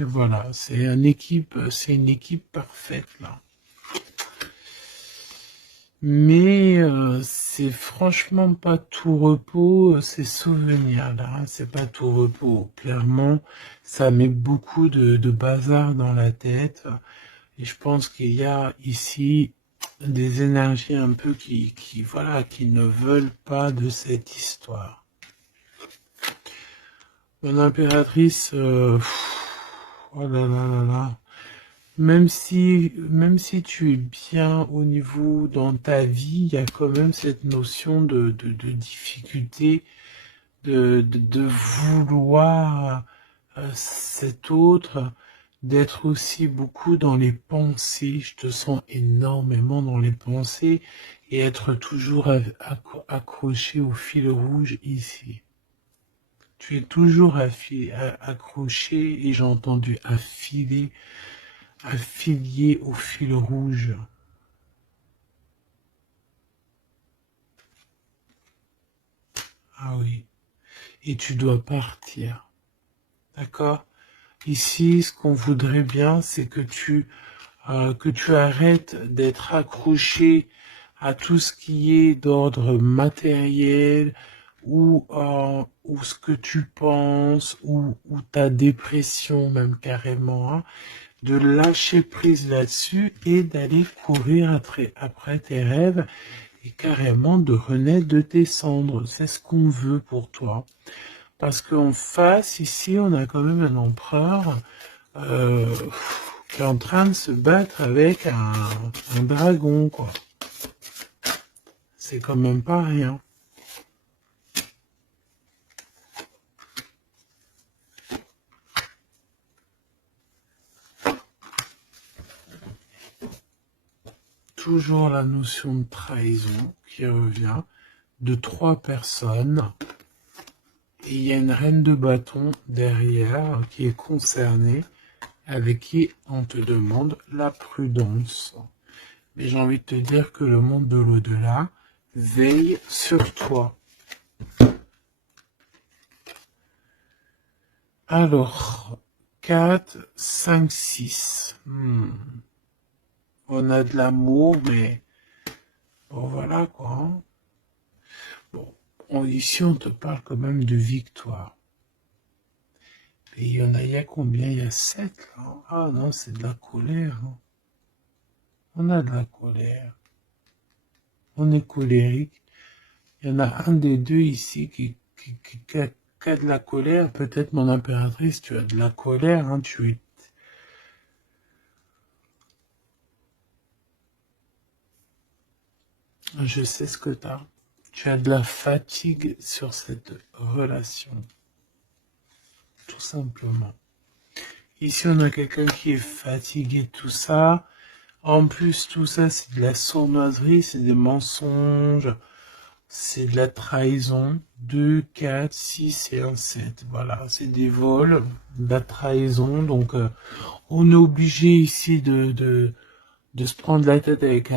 Voilà, c'est une équipe parfaite là. Mais c'est franchement pas tout repos, ces souvenirs là, hein, c'est pas tout repos. Clairement, ça met beaucoup de bazar dans la tête. Et je pense qu'il y a ici des énergies un peu voilà, qui ne veulent pas de cette histoire. Mon impératrice, oh là là là là. Même si tu es bien au niveau dans ta vie, il y a quand même cette notion de difficulté, de vouloir cet autre, d'être aussi beaucoup dans les pensées. Je te sens énormément dans les pensées et être toujours accroché au fil rouge ici. Tu es toujours accroché et j'ai entendu affilié au fil rouge. Ah oui. Et tu dois partir. D'accord? Ici, ce qu'on voudrait bien, c'est que tu arrêtes d'être accroché à tout ce qui est d'ordre matériel ou ce que tu penses, ou ta dépression même carrément, hein, de lâcher prise là-dessus et d'aller courir après tes rêves et carrément de renaître de tes cendres. C'est ce qu'on veut pour toi. Parce qu'en face, ici, on a quand même un empereur euh, qui est en train de se battre avec un dragon, quoi. C'est quand même pas rien. Toujours la notion de trahison qui revient de 3 personnes. Et il y a une reine de bâton derrière qui est concernée, avec qui on te demande la prudence. Mais j'ai envie de te dire que le monde de l'au-delà veille sur toi. Alors, 4, 5, 6. On a de l'amour, mais bon, voilà quoi. Hein. Bon, ici, on te parle quand même de victoire. Et il y a combien? Il y a 7 là. Ah non, c'est de la colère. Hein. On a de la colère. On est colérique. Il y en a un des deux ici qui a de la colère. Peut-être mon impératrice, tu as de la colère. Hein, Je sais ce que tu as. Tu as de la fatigue sur cette relation. Tout simplement. Ici, on a quelqu'un qui est fatigué de tout ça. En plus, tout ça, c'est de la sournoiserie, c'est des mensonges, c'est de la trahison. 2, 4, 6 et un 7. Voilà, c'est des vols, de la trahison. Donc, on est obligé ici de se prendre la tête avec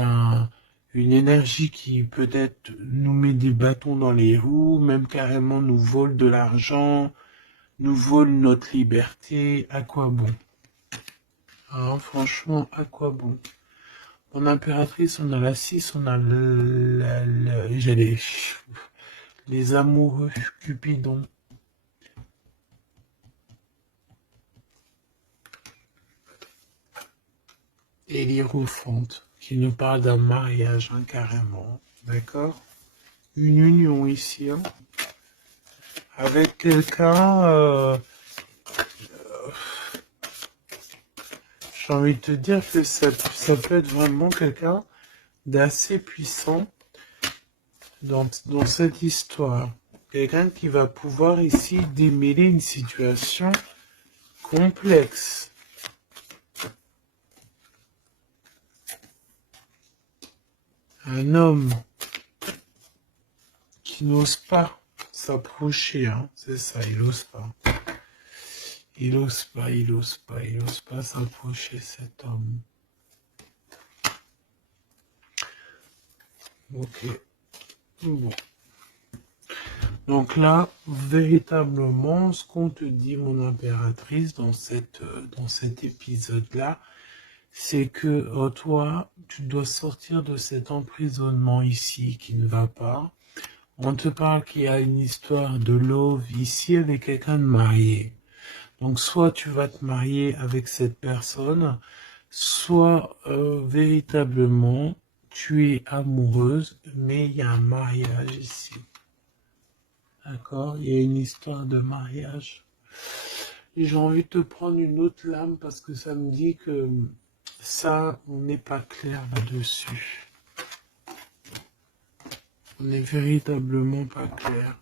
une énergie qui peut-être nous met des bâtons dans les roues, même carrément nous vole de l'argent, nous vole notre liberté. À quoi bon? Hein, franchement, à quoi bon? Mon impératrice, on a la 6, on a j'ai les amoureux, Cupidon. Et l'Hiérophante, qui nous parle d'un mariage, hein, carrément. D'accord? Une union ici, hein, avec quelqu'un, j'ai envie de te dire que ça peut être vraiment quelqu'un d'assez puissant dans cette histoire. Quelqu'un qui va pouvoir ici démêler une situation complexe. Un homme qui n'ose pas s'approcher, hein, c'est ça, il ose pas. Il ose pas s'approcher, cet homme. Ok. Bon. Donc là, véritablement, ce qu'on te dit, mon impératrice, dans cet épisode-là, c'est que toi, tu dois sortir de cet emprisonnement ici qui ne va pas. On te parle qu'il y a une histoire de love ici avec quelqu'un de marié. Donc soit tu vas te marier avec cette personne, soit véritablement tu es amoureuse, mais il y a un mariage ici. D'accord? Il y a une histoire de mariage. Et j'ai envie de te prendre une autre lame parce que ça me dit que ça, on n'est pas clair là-dessus. On n'est véritablement pas clair.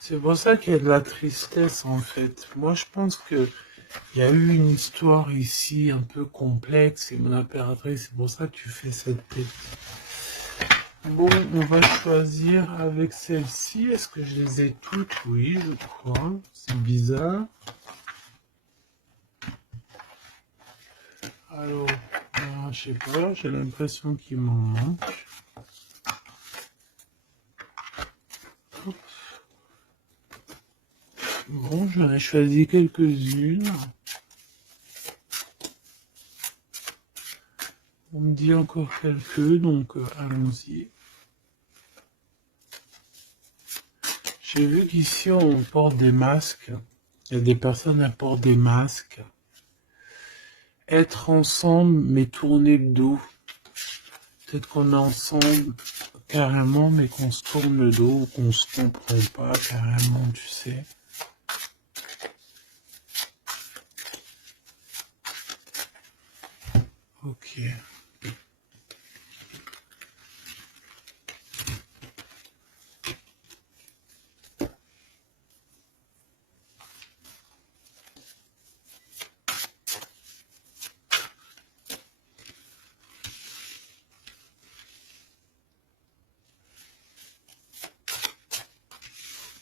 C'est pour ça qu'il y a de la tristesse en fait. Moi je pense que il y a eu une histoire ici un peu complexe et mon impératrice, c'est pour ça que tu fais cette tête. Bon, on va choisir avec celle-ci. Est-ce que je les ai toutes? Oui, je crois. C'est bizarre. Alors, je sais pas, j'ai l'impression qu'il m'en manque. Bon, j'en ai choisi quelques-unes. On me dit encore quelques, donc allons-y. J'ai vu qu'ici on porte des masques. Il y a des personnes qui portent des masques. Être ensemble mais tourner le dos. Peut-être qu'on est ensemble carrément mais qu'on se tourne le dos ou qu'on se comprend pas carrément, tu sais. Ok.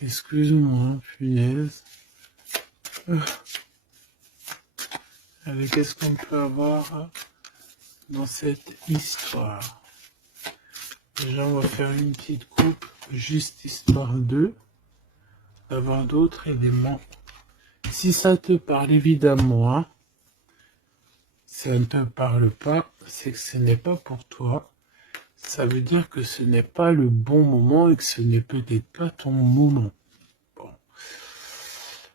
Excuse-moi, punaise. Allez, qu'est-ce qu'on peut avoir dans cette histoire? Déjà, on va faire une petite coupe, juste histoire d'avoir d'autres éléments. Si ça te parle, évidemment, hein. Si ça ne te parle pas, c'est que ce n'est pas pour toi. Ça veut dire que ce n'est pas le bon moment et que ce n'est peut-être pas ton moment. Bon.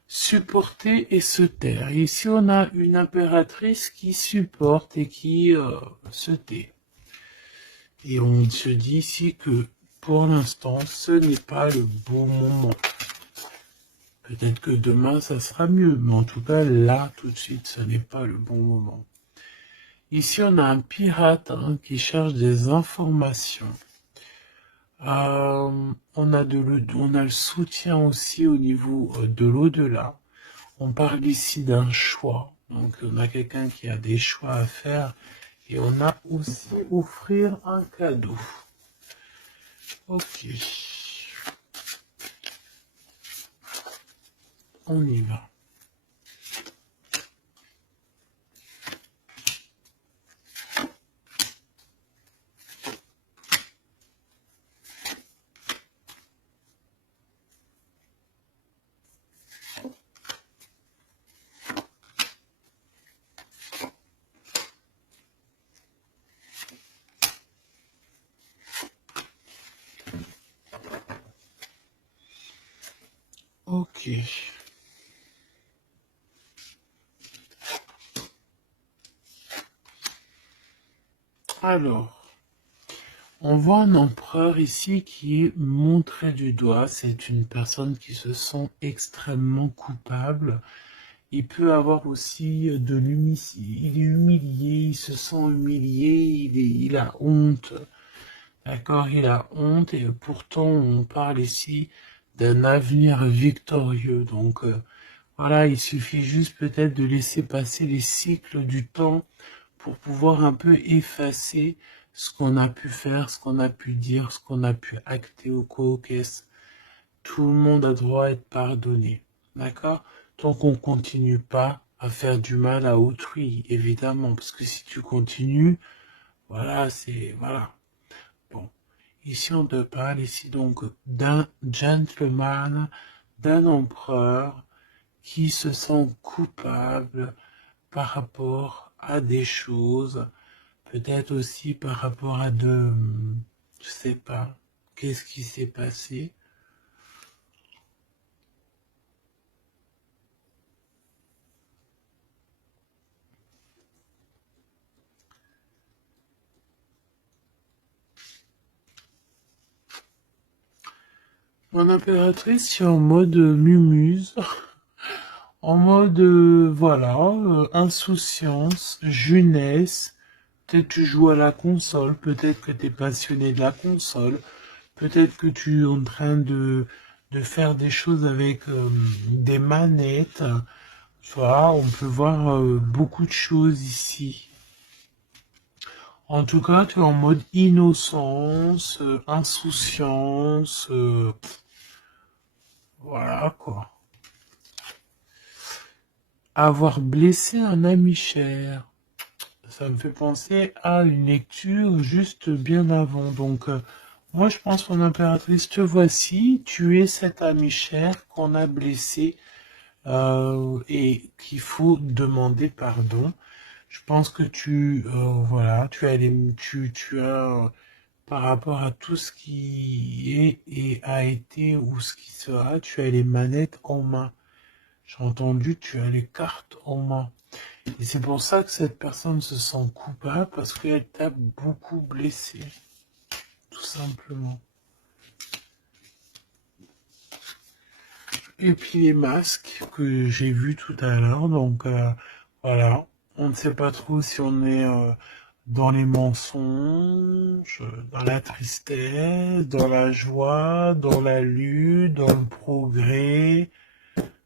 Supporter et se taire. Ici, on a une impératrice qui supporte et qui se tait. Et on se dit ici que pour l'instant, ce n'est pas le bon moment. Peut-être que demain, ça sera mieux, mais en tout cas, là, tout de suite, ce n'est pas le bon moment. Ici, on a un pirate qui cherche des informations. On a le soutien aussi au niveau de l'au-delà. On parle ici d'un choix. Donc, on a quelqu'un qui a des choix à faire. Et on a aussi offrir un cadeau. Ok. On y va. Ok. Alors, on voit un empereur ici qui est montré du doigt. C'est une personne qui se sent extrêmement coupable. Il peut avoir aussi de l'humilité. Il est humilié, il se sent humilié, il a honte. D'accord, il a honte et pourtant on parle ici d'un avenir victorieux. Donc voilà, il suffit juste peut-être de laisser passer les cycles du temps pour pouvoir un peu effacer ce qu'on a pu faire, ce qu'on a pu dire, ce qu'on a pu acter au co-caisse. Tout le monde a droit à être pardonné. D'accord? Tant qu'on continue pas à faire du mal à autrui, évidemment. Parce que si tu continues, voilà, voilà. Bon. Ici, on te parle ici donc d'un gentleman, d'un empereur qui se sent coupable par rapport à des choses, peut-être aussi par rapport à je sais pas, qu'est-ce qui s'est passé. Mon impératrice est en mode mumuse, en mode, voilà, insouciance, jeunesse. Peut-être tu joues à la console, peut-être que tu es passionné de la console, peut-être que tu es en train de faire des choses avec des manettes. Tu vois, on peut voir beaucoup de choses ici. En tout cas, tu es en mode innocence, insouciance, voilà quoi. Avoir blessé un ami cher. Ça me fait penser à une lecture juste bien avant. Donc, moi, je pense, mon impératrice, te voici. Tu es cet ami cher qu'on a blessé et qu'il faut demander pardon. Je pense que voilà, tu as, par rapport à tout ce qui est et a été ou ce qui sera, tu as les manettes en main. J'ai entendu, tu as les cartes en main. Et c'est pour ça que cette personne se sent coupable parce qu'elle t'a beaucoup blessé, tout simplement. Et puis les masques que j'ai vus tout à l'heure, donc voilà, on ne sait pas trop si on est dans les mensonges, dans la tristesse, dans la joie, dans la lutte, dans le progrès,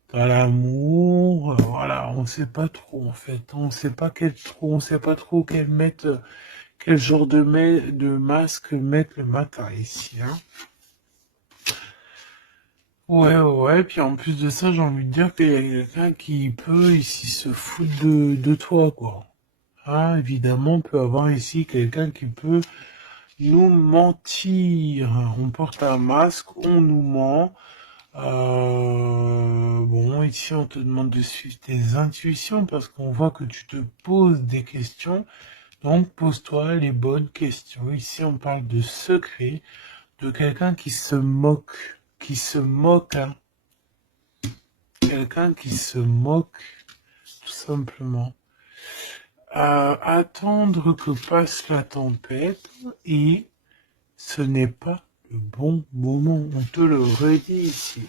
dans l'amour, voilà, on ne sait pas trop en fait, on sait pas trop quel genre de masque mettre le matin ici, hein. Ouais, ouais, puis en plus de ça, j'ai envie de dire qu'il y a quelqu'un qui peut ici se foutre de toi, quoi. Ah, évidemment, on peut avoir ici quelqu'un qui peut nous mentir. On porte un masque, on nous ment. Bon, ici, on te demande de suivre tes intuitions parce qu'on voit que tu te poses des questions. Donc, pose-toi les bonnes questions. Ici, on parle de secret, de quelqu'un qui se moque, hein. Quelqu'un qui se moque, tout simplement. Attendre que passe la tempête et ce n'est pas le bon moment. On te le redit ici.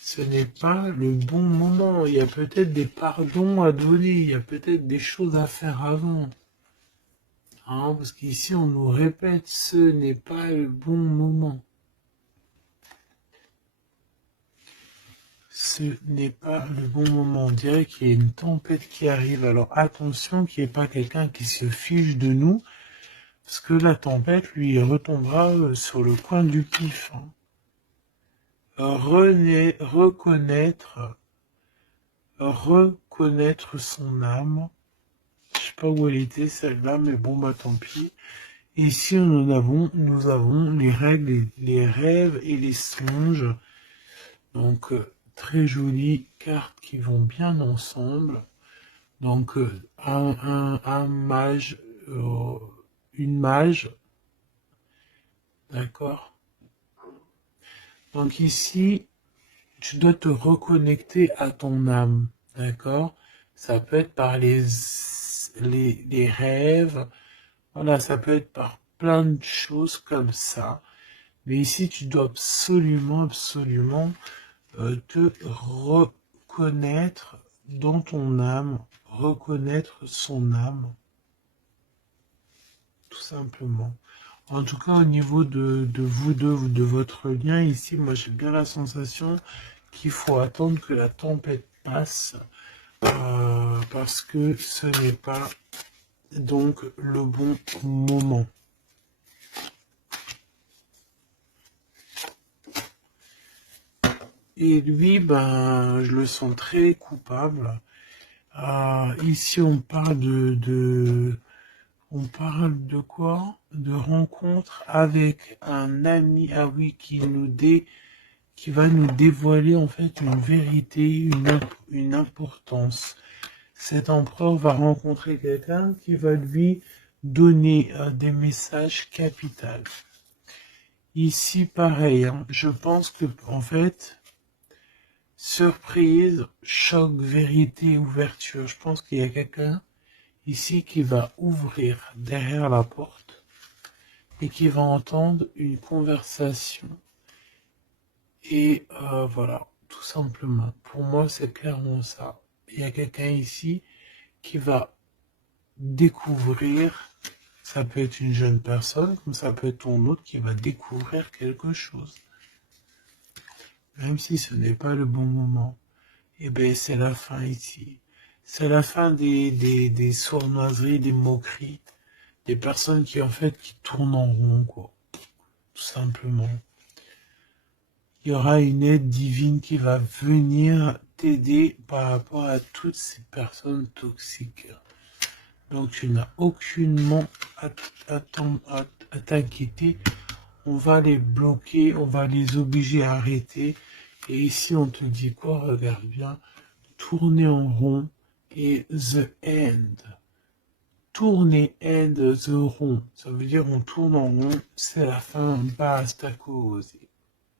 Ce n'est pas le bon moment. Il y a peut-être des pardons à donner. Il y a peut-être des choses à faire avant. Hein, parce qu'ici, on nous répète, ce n'est pas le bon moment. Ce n'est pas le bon moment. On dirait qu'il y a une tempête qui arrive. Alors attention qu'il n'y ait pas quelqu'un qui se fiche de nous, parce que la tempête, lui, retombera sur le coin du pif, hein. Reconnaître son âme. Je sais pas où elle était celle-là, mais bon bah tant pis. Et ici nous avons les règles, les rêves et les songes. Donc très jolies cartes qui vont bien ensemble. Donc un mage, une mage, d'accord. Donc ici, tu dois te reconnecter à ton âme, d'accord. Ça peut être par les rêves, voilà, ça peut être par plein de choses comme ça. Mais ici, tu dois absolument, absolument te reconnaître dans ton âme, reconnaître son âme, tout simplement. En tout cas, au niveau de vous deux, de votre lien ici, moi j'ai bien la sensation qu'il faut attendre que la tempête passe, parce que ce n'est pas donc le bon moment. Et lui, ben, je le sens très coupable. Ici, on parle on parle de quoi? De rencontre avec un ami, ah oui, qui va nous dévoiler en fait une vérité, une importance. Cet empereur va rencontrer quelqu'un qui va lui donner des messages capitaux. Ici, pareil, hein, je pense que en fait, surprise, choc, vérité, ouverture. Je pense qu'il y a quelqu'un ici qui va ouvrir derrière la porte et qui va entendre une conversation. Et voilà, tout simplement. Pour moi, c'est clairement ça. Il y a quelqu'un ici qui va découvrir, ça peut être une jeune personne, comme ça peut être ton autre qui va découvrir quelque chose. Même si ce n'est pas le bon moment. Eh bien, c'est la fin ici. C'est la fin des sournoiseries, des moqueries, des personnes qui, en fait, qui tournent en rond, quoi. Tout simplement. Il y aura une aide divine qui va venir t'aider par rapport à toutes ces personnes toxiques. Donc, tu n'as aucunement à t'inquiéter. On va les bloquer, on va les obliger à arrêter. Et ici, on te dit quoi? Regarde bien. Tourner en rond et the end. Tourner end the rond. Ça veut dire on tourne en rond, c'est la fin, basta così.